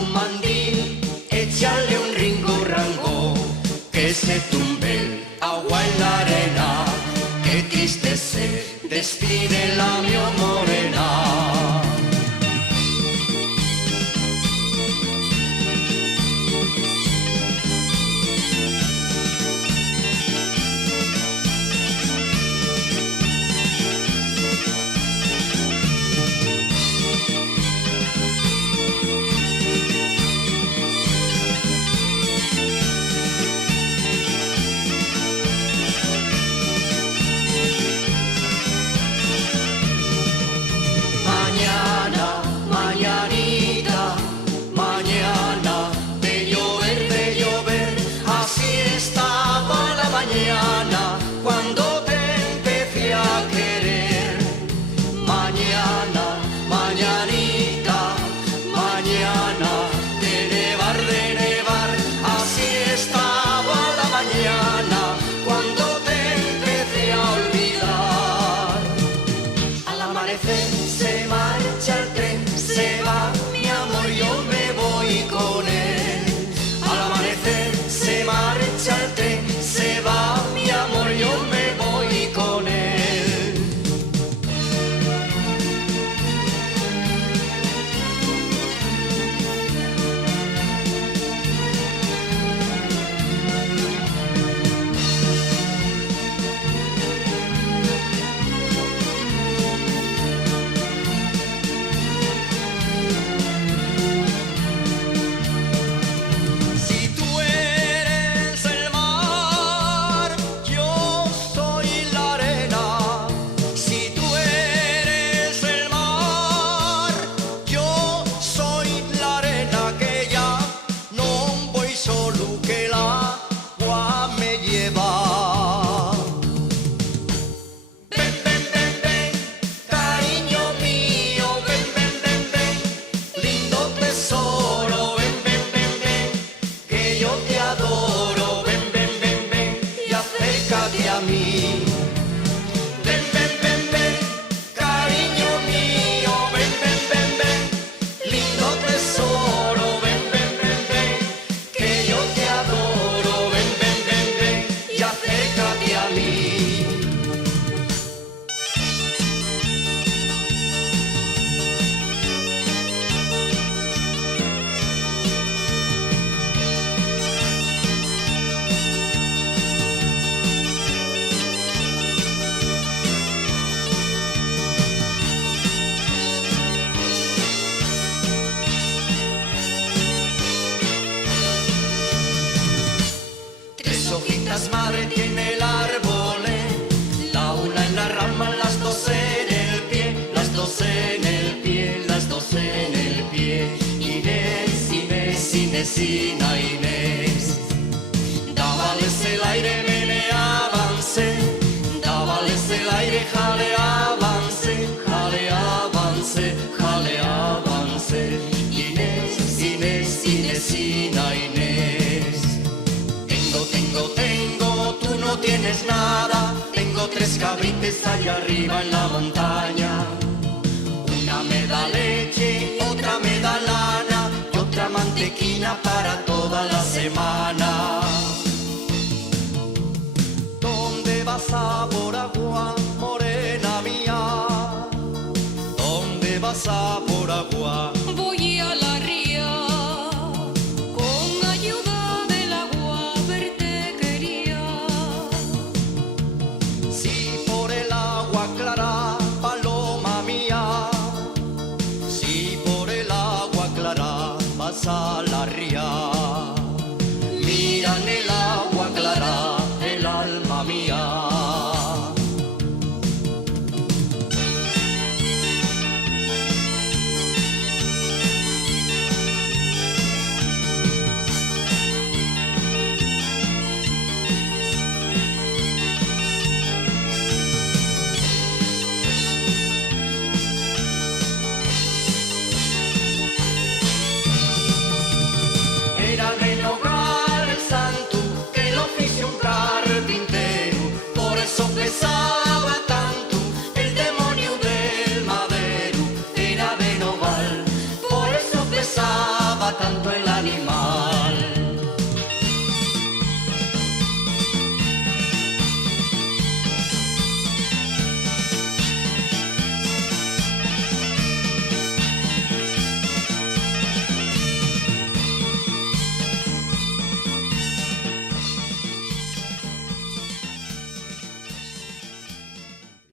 un mandil, échale un ringo rango, que se tumbe el agua en la arena, qué triste se despide la mi morena. Cuando te empecé a querer, mañana, mañanita, mañana, de nevar, así estaba la mañana, cuando te empecé a olvidar. Al amanecer se marcha el tren, se va mi amor, yo me voy con él. Al amanecer se marcha el tren, se va mi amor, yo me voy con él. Si tú eres el mar, yo soy la arena. Si tú eres el mar, yo soy la arena, que ya no voy solo, que el agua me lleva. Ven, ven, ven, ven, cariño mío, ven, ven, ven, ven, lindo tesoro, ven, ven, ven, ven, que yo te adoro, ven, ven, ven, ven, y acércate a mí. Ven, ven, ven, ven, cariño mío, ven, ven, ven, ven, lindo tesoro, ven, ven, ven, ven, que yo te adoro, ven, ven, ven, ven, y acércate a mí. Tres hojitas madre tiene el árbol, la una en la rama, las dos en el pie, las dos en el pie, las dos en el pie. Inés, Inés, Inésina, Inés. Dábales el aire, meneábanse, dábales el aire, jaleábanse, jaleábanse, jaleábanse. Inés, Inés, Inésina, Inés. Tengo, tú no tienes nada. Tengo tres cabrites allá arriba en la montaña. Una me da leche, otra me da lana y otra mantequina para toda la semana. ¿Dónde vas a por agua, morena mía? ¿Dónde vas a por agua? Voy a la ría, con ayuda del agua verte quería. Si por el agua clara, paloma mía, si por el agua clara vas a la ría. Mira en el